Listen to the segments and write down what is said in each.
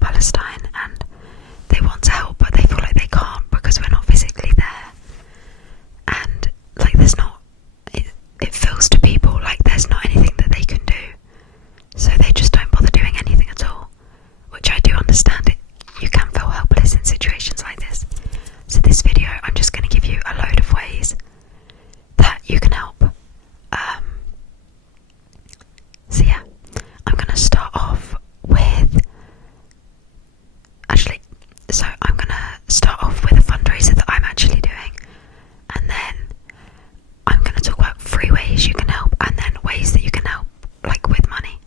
support Palestine and they want to help, but they feel like they can't because we're not physically there. And like there's not, it feels to people like there's not anything that they can do, so they just don't bother doing anything at all, which I do understand. It, you can feel helpless in situations like this. So this video, I'm just going to give you a load of ways that you can help. So yeah, I'm going to start off with, I'm going to start off with a fundraiser that I'm actually doing, and then I'm going to talk about 3 ways you can help, and then ways that you can help, like with money.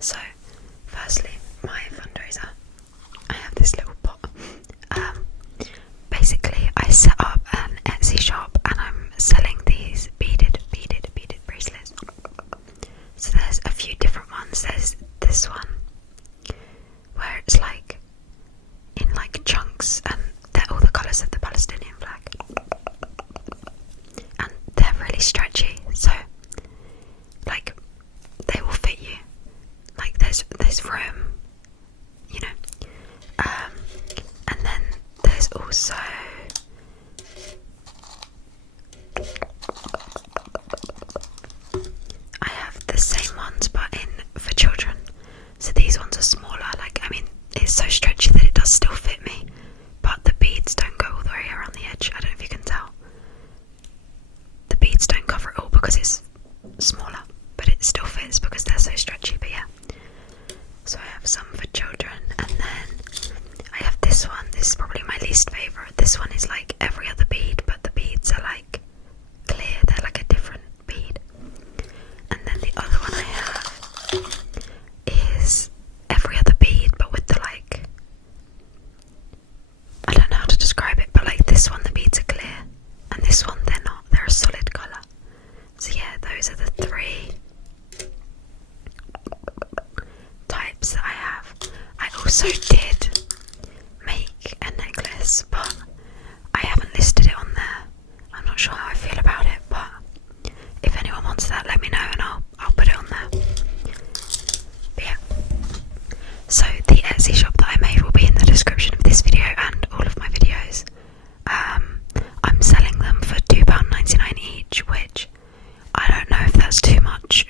So firstly, my fundraiser, I have this little pot. Basically I set up an Etsy shop and I'm selling these beaded bracelets. So there's a few different ones. There's this one where it's like in like chunks and they're all the colours of the Palestinian flag, and they're really stretchy, so like they will fit you, like there's room, you know. And then there's also I have the same ones but for children. So these ones are smaller, like I mean it's so stretchy that it does still fit me, but the beads don't go all the way around the edge. I don't know if you can tell. The beads don't cover it all because it's smaller, but it still fits because they're so stretchy. But yeah, so I have some for children, and then I have this one. This is probably my least favourite. This one is like every other bead, but the beads are like clear, they're like a different bead. And then the other one I have is every other bead, but with the like, I don't know how to describe it, but like this one the beads are clear, and this one they're not, they're a solid colour. So yeah, those are the 3 types that I have. I also did make a necklace, but I haven't listed it on there. I'm not sure how I feel about it, but if anyone wants that, let me know and I'll put it on there. But yeah, so the Etsy shop that I made will be in the description of this video and all of my videos. I'm selling them for £2.99 each, which I don't know if that's too much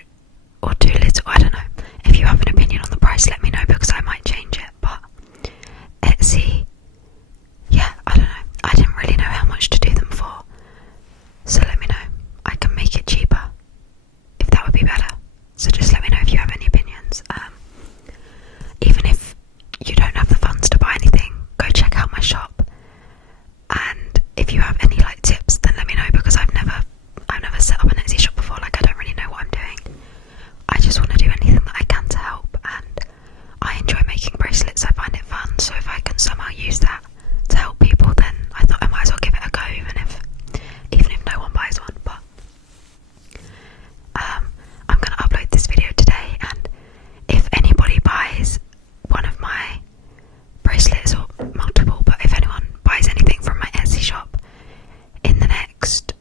or too little. I don't know. If you have an opinion on the price, let me know because I might change it. But Etsy, yeah, I don't know. I didn't really know how much to do them for, so let me know. I can make it cheaper if that would be better. So just let me know if you have any opinions. Even if you don't have the funds to buy anything, go check out my shop. And if you have any like tips, then let me know because I've never set up an Etsy shop before. Like I don't really know what I'm doing. I just want to do anything that I can to help, and I enjoy making bracelets. I find it fun, so if I can somehow use that to help people, then I thought I might as well give it a go, even if no one buys one. But I'm going to upload this video today, and if anybody buys one of my bracelets, or multiple, but if anyone buys anything from my Etsy shop in the next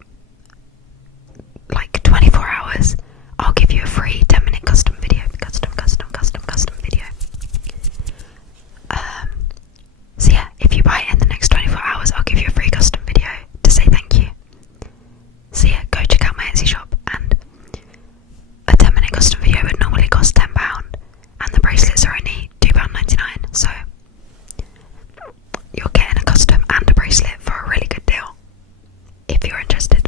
like 24 hours, I'll give you a free 10-minute custom video. So yeah, if you buy it in the next 24 hours, I'll give you a free custom video to say thank you. So yeah, go check out my Etsy shop, and a 10-minute custom video would normally cost £10, and the bracelets are only £2.99, so you're getting a custom and a bracelet for a really good deal, if you're interested.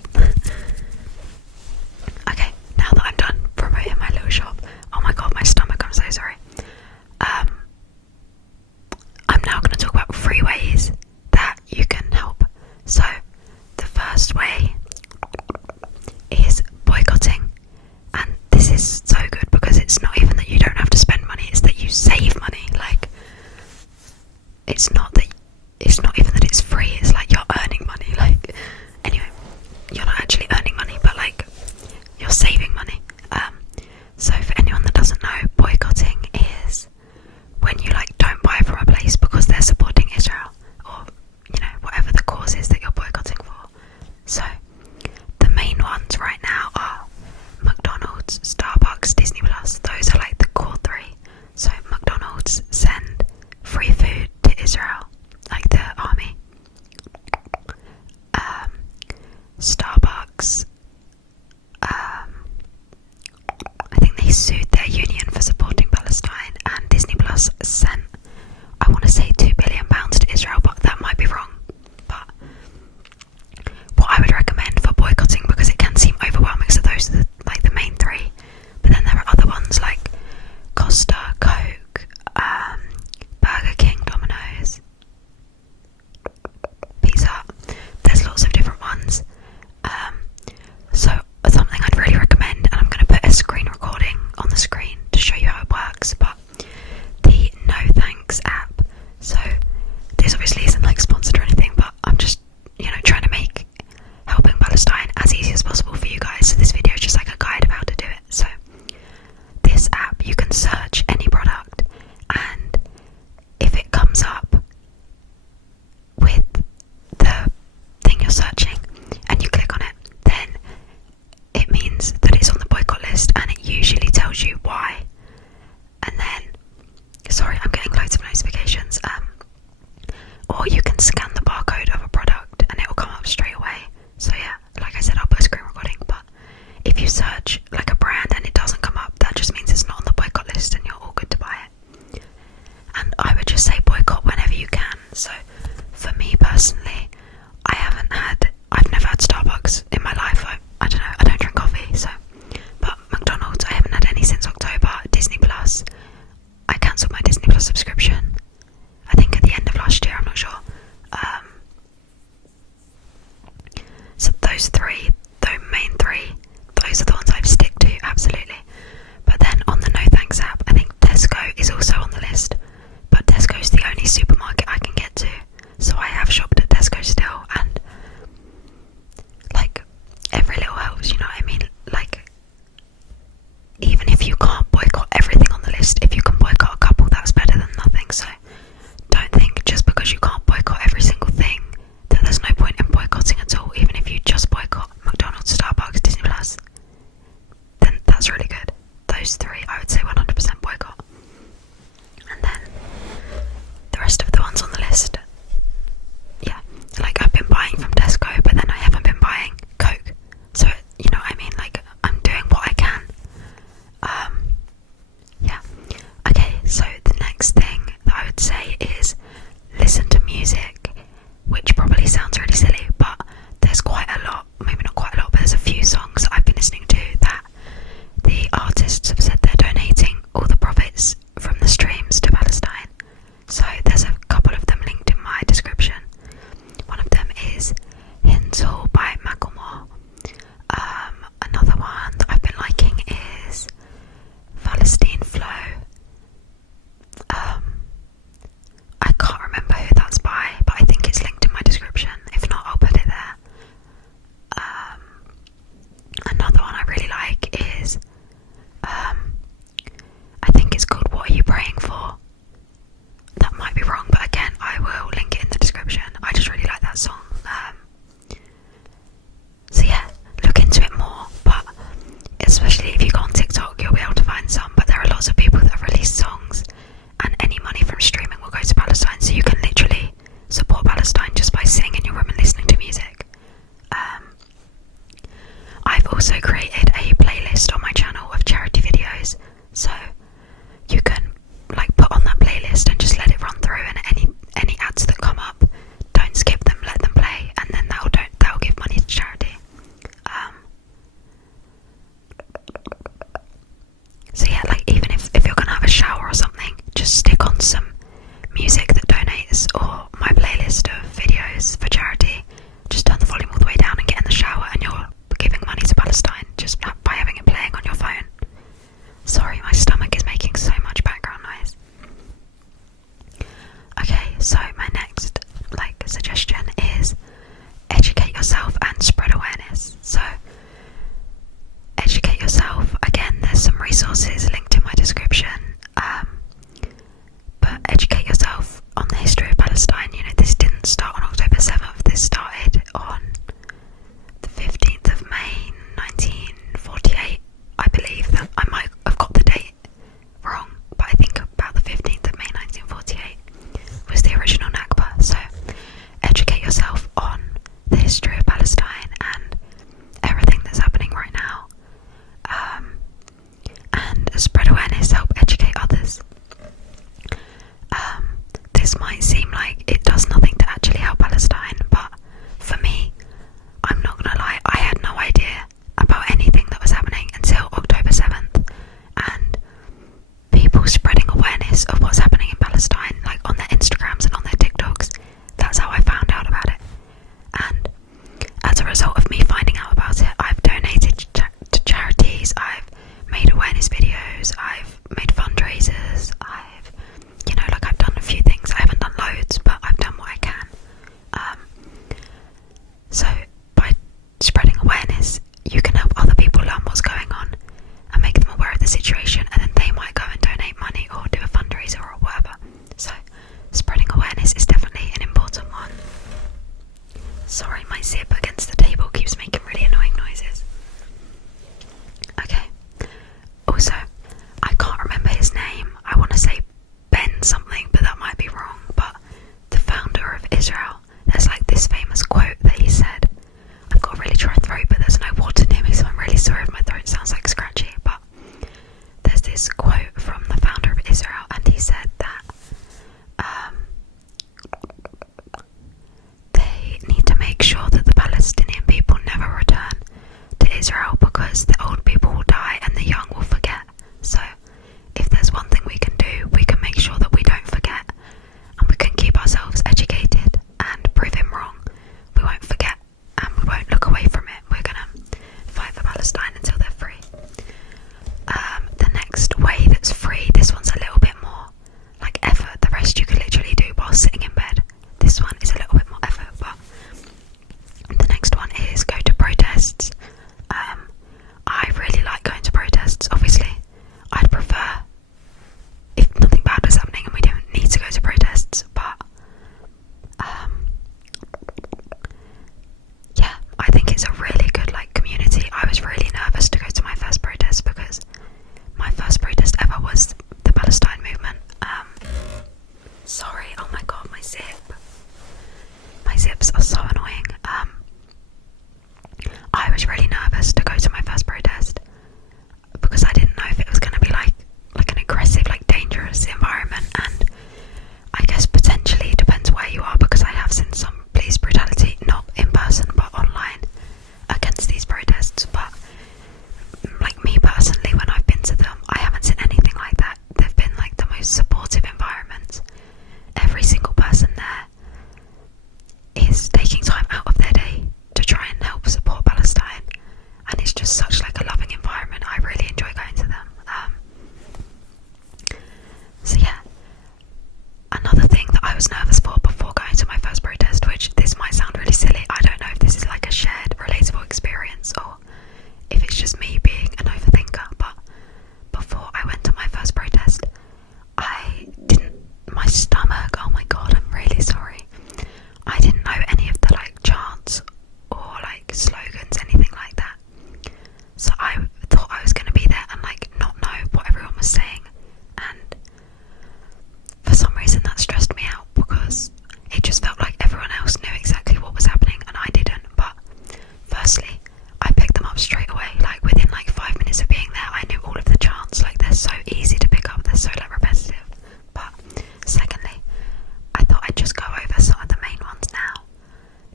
Okay, now that I'm done promoting my little shop, oh my god, my stomach, I'm so sorry. I'm now going to talk about 3 ways that you can help. So the first way is boycotting, and this is so good because it's not even that you don't have to spend money, it's that you save money. Like it's not even that it's free, it's like you're earning money. Like anyway, you're not actually earning money, but like you're saving money. So for anyone that doesn't know, boycotting is when you like don't buy from a place because they're supporting Israel, or you know, whatever the cause is that you're boycotting for. So the main ones right now are McDonald's, Starbucks, Disney Plus. Those are like the core 3. So McDonald's send free I want to say £2 billion to Israel, but that might be wrong. But what I would recommend for boycotting, because it can seem overwhelming, so those are the main three, but then there are other ones like Costa, Coke, Burger King, Domino's, Pizza Hut. There's lots of different ones. So something I'd really recommend, and I'm going to put a screen recording on the screen to show you how it works, but the No Thanks app. So this obviously isn't like sponsored or anything, but I'm just, trying to make helping Palestine as easy as possible for you guys. So this video is just like a guide of how to do it. So this app, you can search any product, and if it comes up with the thing you're searching and you click on it, then it means that it's on the boycott list, and it usually tells you why. And then, sorry, I'm getting loads of notifications. Or you can scan the barcode of a product and it will come up straight away. So yeah, like I said, I'll put a screen recording, but if you search like a brand and it doesn't come up, that just means it's not on the boycott list and you're all good to buy it. And I would just say boycott whenever you can. So for me personally, I've never had Starbucks in my life. I don't know, I don't drink coffee, so. But McDonald's, I haven't had any since October. Disney Plus, I cancelled my Disney Plus subscription, I think at the end of last year, I'm not sure. So those three, the main three, those are the ones I've stick to, absolutely. But then on the No Thanks app, I think Tesco is also on the list, but Tesco's the only supermarket I can get to, so I have shopped at Tesco still, and like every little helps, you know what I mean? Like, even if you can't boycott everything on the list, if you can boycott a couple, that's better than nothing. So don't think just because you can't boycott every single thing that there's no point in boycotting at all. Even if you just boycott McDonald's, Starbucks, Disney Plus, then that's really good. Those three, I would say 100% boycott. And then the rest of the ones on the list, yeah, like I've been buying from Tesco, but then I haven't been buying Coke. So, you know what I mean? Like, I'm doing what I can. Yeah. Okay, so the next thing that I would say is listen to music, which probably sounds really silly, but there's quite a lot, maybe not quite a lot, but there's a few songs that I've been listening to that the artists have said they're donating all the profits from the streams to Palestine. So there's a couple of them linked in my description. One of them is Hintle by Macklemore. Another one that I've been liking is Palestine Flow. I can't remember who that's by, but I think it's linked in my description. If not, I'll put it there. Another one I really like is, I think it's called What Are You Praying For? That might be wrong, but again, I will link it in the description. I just really like that song. So yeah, look into it more, but especially if you go on TikTok, you'll be able to find some, but there are lots of people that have released songs, and any money from streaming will go to Palestine, so you can literally support Palestine just by sitting in your room and listening to music. I've also created a playlist on my channel of charity videos, so you can like put on that playlist and just let it run through, and any ads that come up, don't skip them, let them play, and then that'll give money to charity. So yeah, like even if you're gonna have a shower or something, just stick on some music that donates, or my playlist of videos for charity. Just turn the volume all the way down and get in the shower, and you're giving money to Palestine just by having it playing on your phone. Sorry, my stomach is making so much background noise. Okay, so my next suggestion is educate yourself and spread awareness. So educate yourself, again, there's some resources linked in my description, but educate yourself on the history of Palestine. You know, this didn't start on October 7th, this started on the 15th of May 1948, I believe. That I might have got the date wrong, but I think about the 15th of May 1948 was the original this might seem like it does nothing to actually help Palestine, but for me, I'm not gonna lie, I had no idea about anything that was happening until October 7th, and people spreading awareness of what's happening in Palestine, like on their Instagrams and on their TikToks. That's how I found out about it. And as a result of me finding out about it, I've donated to charities, I've made awareness videos, I've made fundraisers, I've done a few things. I haven't done loads, but I've done what I can. So by spreading awareness, you can help other people learn what's going on and make them aware of the situation, and then they might go and donate money or do a fundraiser or whatever. So spreading awareness is definitely an important one. Sorry, my zip against the table keeps making really annoying noises. Okay. Also, I can't remember his name. I want to say Ben something, but that might be wrong. But the founder of Israel, there's like this famous quote that he said. I've got a really dry throat, but there's no water near me, so I'm really sorry if my throat sounds like scratchy. But there's this quote from the founder of Israel, and he said that they need to make sure that the Palestinian people never return to Israel, because the old people will die and the young will forget. So if there's one thing we can do, we can make sure that we don't forget, and we can keep ourselves educated and prove him wrong. We won't forget and we won't look away from it. We're gonna fight for Palestine until they're free. The next way that's free, this one's a little bit more like effort. The rest you could literally do while sitting in bed. This one is a little bit more effort, but the next one is go to protests. I really like going to protests. Obviously, I'd prefer if nothing bad was happening and we don't need to go to protests, but yeah, I think it's a really good community. I was really nervous to go to my first protest because my first protest ever was the Palestine movement. Sorry, oh my god, my zips are so annoying. I was really nervous to go to my first protest because I didn't know if it was going to be like an aggressive, dangerous environment, and I guess potentially it depends where you are, because I have seen some police brutality, not in person but online, against these protests. But me personally, when I've been to them, I haven't seen anything like that. They've been the most supportive environments. Every single person there is taking time out of their day to try and help support Palestine, and it's just such a loving environment. I really enjoy going to them. So yeah, another thing that I was nervous for before going to my first protest, which this might sound really silly, I don't know if this is a shared relatable experience or if it's just me being an overthinker, but before I went to my first protest, my stomach, oh my god, I'm really sorry, I didn't know any of the chants or slogans, anything like that. So I thought I was going to be there and not know what everyone was saying, and for some reason that stressed me out because it just felt like everyone else knew exactly what was happening and I didn't. But firstly, I picked them up straight away, within 5 minutes of being there I knew all of the chants. They're so easy to pick up, they're so repetitive. But secondly, I thought I'd just go over some of the main ones now,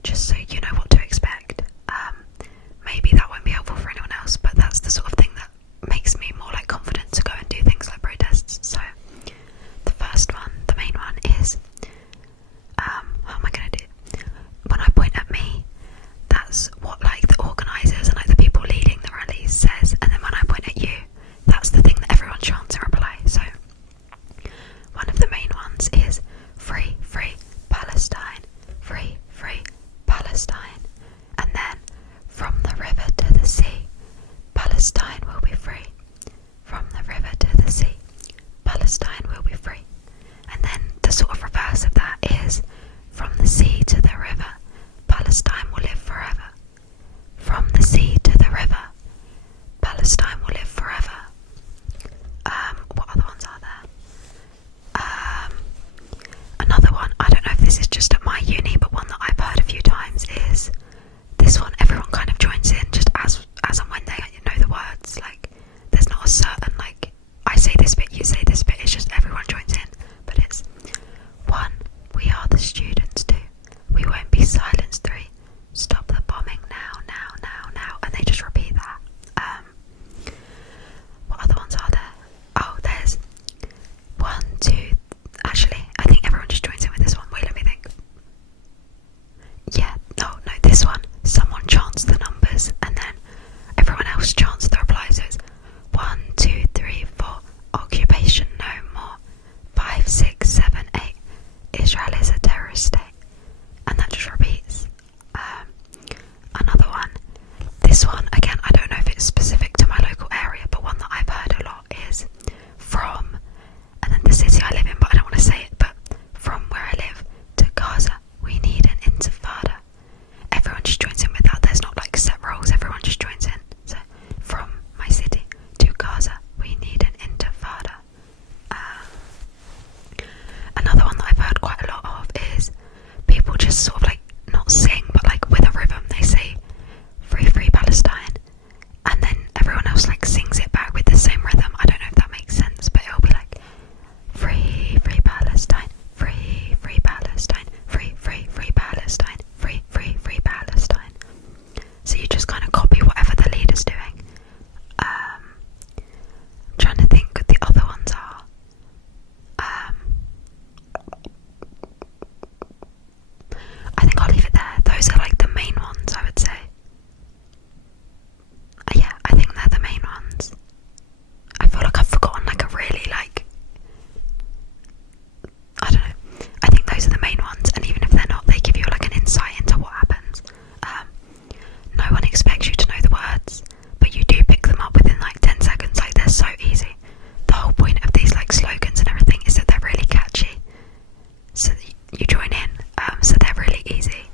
just so you know what to expect. Maybe that won't be helpful for anyone else, but that's the sort of thing that makes me more confident to go and do things like protests. So the first one, the main one is, how am I going to do? When I point at me, that's what the organisers and the people leading the rallies says, and then when I point at you, that's the thing that everyone chants in reply. So one of the main ones is free, free Palestine, free, free Palestine, and then from the river to the sea, Palestine will be free. From the river to the sea, Palestine will be free. And then the sort of reverse of that is from the sea to the river, Palestine will live forever. From the sea to the river, Palestine will live forever. What other ones are there? Another one, I don't know if this is just at my uni, but one that I've heard a few times is this one. Everyone kind of joins in just as and when they know the words. There's not a certain I say this bit, you say this bit. It's just everyone joins in. But it's 1, quite a lot of is people just sort of like not sing, but like with a rhythm, they say "Free, Free Palestine," and then everyone else like sings it back with the same rhythm. I don't know if that makes sense, but it'll be like "Free, Free Palestine, Free, Free Palestine, Free, Free, Free Palestine, Free, Free, Free Palestine." So you just kind of copy whatever the leader's doing. Trying to think what the other ones are. I think I'll leave it there. Those are like the main ones, I would say. Yeah, I think they're the main ones. I feel like I've forgotten like a really like, I don't know. I think those are the main ones, and even if they're not, they give you like an insight into what happens. No one expects you to know the words, but you do pick them up within like 10 seconds. Like, they're so easy. The whole point of these like slogans and everything is that they're really catchy, so that you join in. So they're really easy.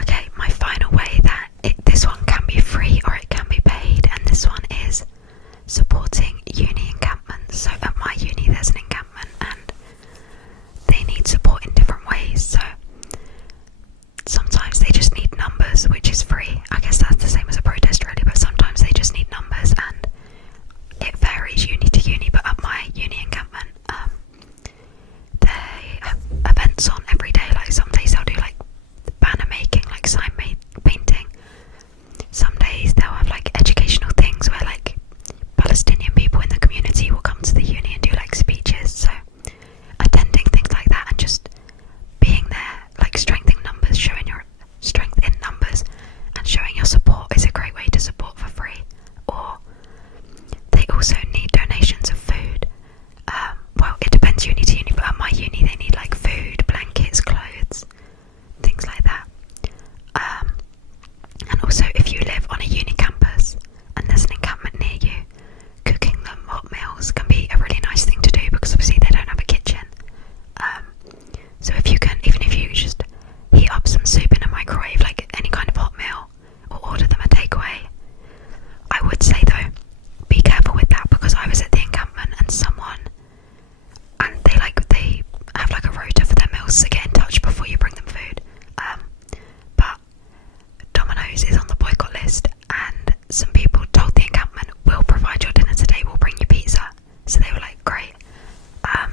Okay, my final way that this one can be free or it can be paid, and this one is supporting uni encampments. So at my uni there's an encampment and they need support in different ways. So sometimes they just need numbers, which is free. I guess that's the same as a protest really, but sometimes they just need numbers, and it varies uni to uni. But at my uni encampment, they have events on every day. Like, some days they'll do like banner making, like sign painting. Some days they'll have like educational things where like Palestinian people in the community will come to the uni and do like speeches. So attending things like that and just being there, like strength in numbers, showing your strength in numbers and showing your support is a great way to support for free. Or they also need donations of food. Well, it depends uni to uni, but at my uni they need like food, blankets, clothes, things like that. And also, if you live on a uni campus and there's an encampment near you, cooking them hot meals can be a really nice thing to do, because obviously they don't have a kitchen. So if you can, even if you just heat up some soup in a microwave, like any kind of hot meal, or order them a takeaway. I would say though, be careful with that, because I was at the encampment and they have like a rota for their meals, so get in touch before you bring them food. But Domino's is on the boycott list, and some people told the encampment, "We'll provide your dinner today, we'll bring you pizza." So they were like, great.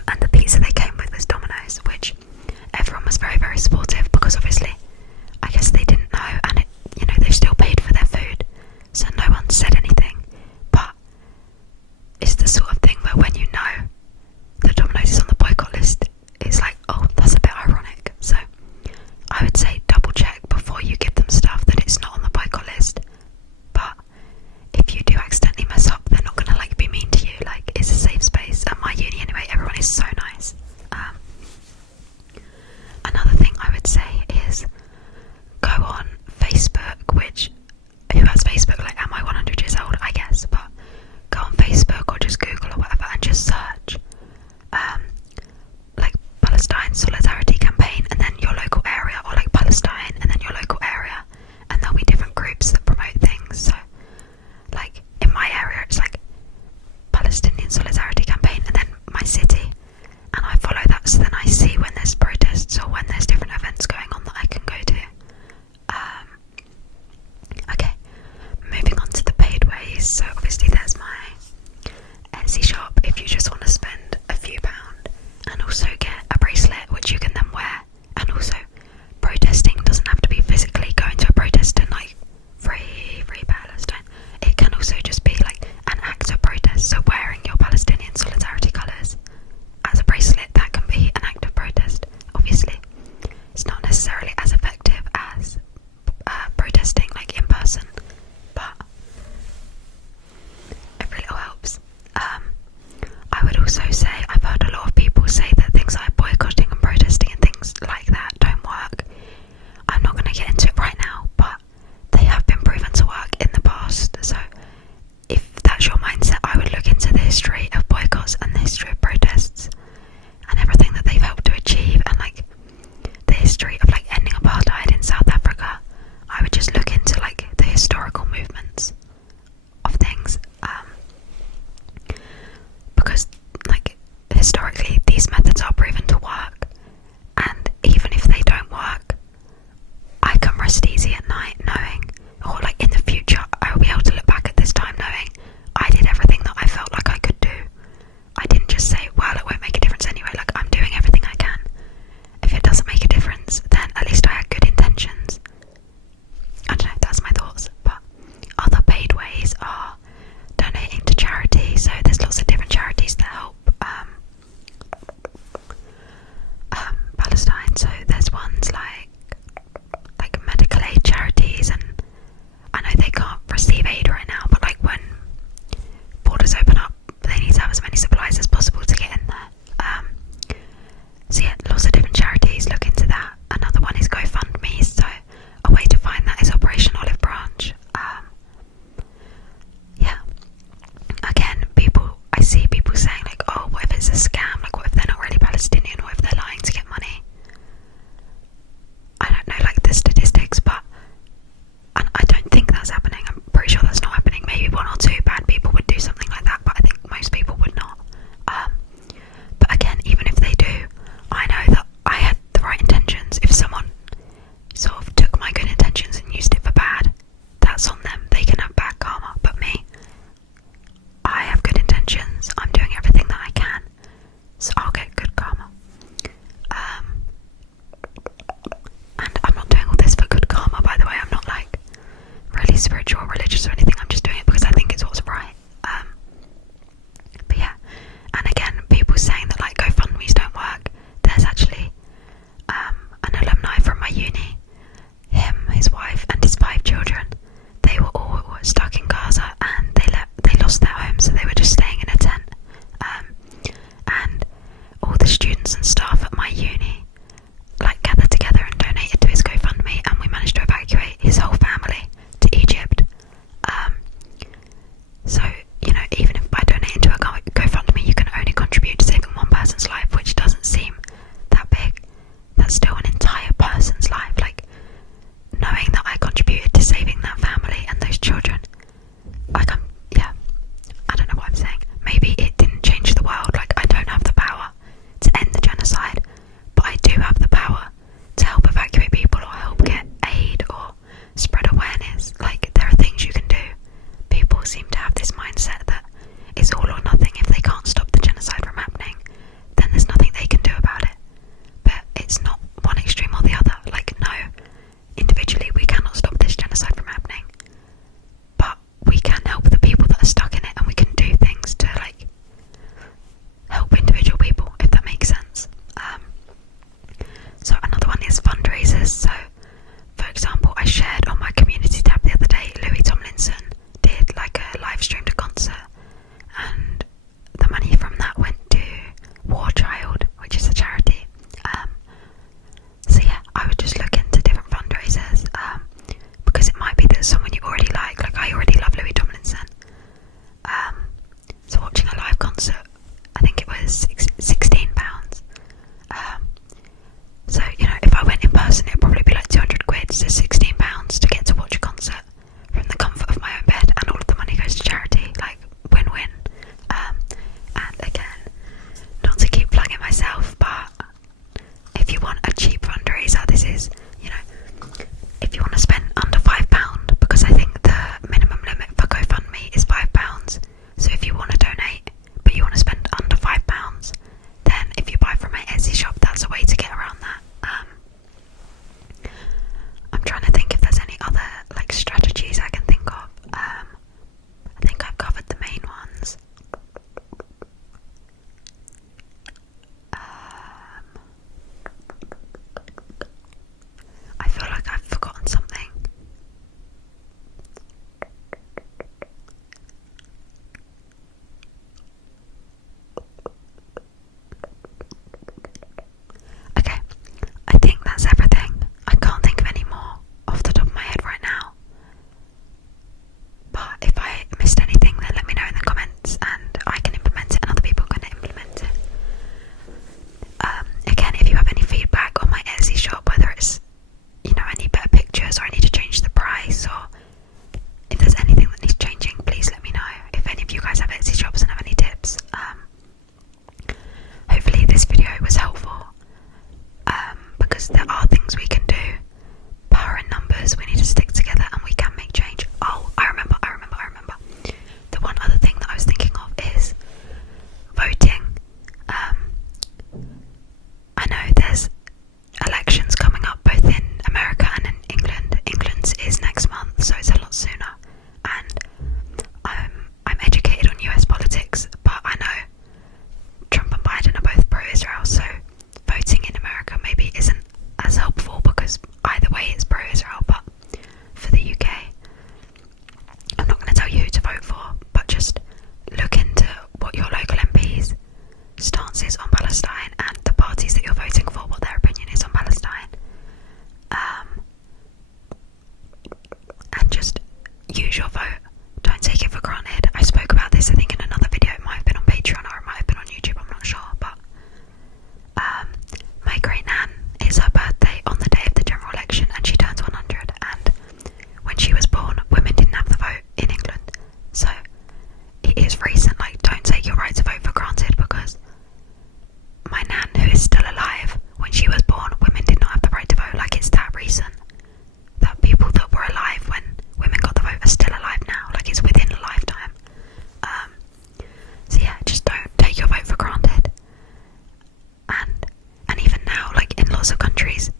And the pizza they came with was Domino's, which everyone was very, very supportive, because obviously I guess they didn't know, and they've still paid for their food, so no one said anything. But it's the sort of thing where when you know that Domino's is on the boycott list, it's like, oh, that's a bit ironic. So I would say double check before you give them stuff that it's not on the boycott list. But if you do accidentally mess up, they're not gonna like be mean to you. Like, it's a safe space. At my uni anyway, everyone is so nice. Another thing I would say is go on Facebook, which, who has Facebook? Like, am I 100 years old? I guess. But go on Facebook or just Google or whatever and just search like Palestine Solidarity Campaign, and then your local area, or like Palestine and then your local area, and there'll be different groups that promote things. So like in my area it's like Palestinian Solidarity Campaign, and then my city, and I follow that, so then I see when there's protests or when there's different events going on that I can go to. Okay, moving on to the paid ways. So obviously there's my Etsy shop if you just want to spend a few pound and also get a bracelet which you can then wear historically these methods are proven to work, and even if they don't work, I can rest easy at night knowing, or like in the future, I will be able to look back at this time knowing I did everything that I felt like I could do. I didn't just say, well, it won't make a difference anyway, like I'm doing everything I can. If it doesn't make a difference, then at least I had good intentions. I don't know, that's my thoughts. But other paid ways are donating to charity, so there's lots of different charities that help lots of countries.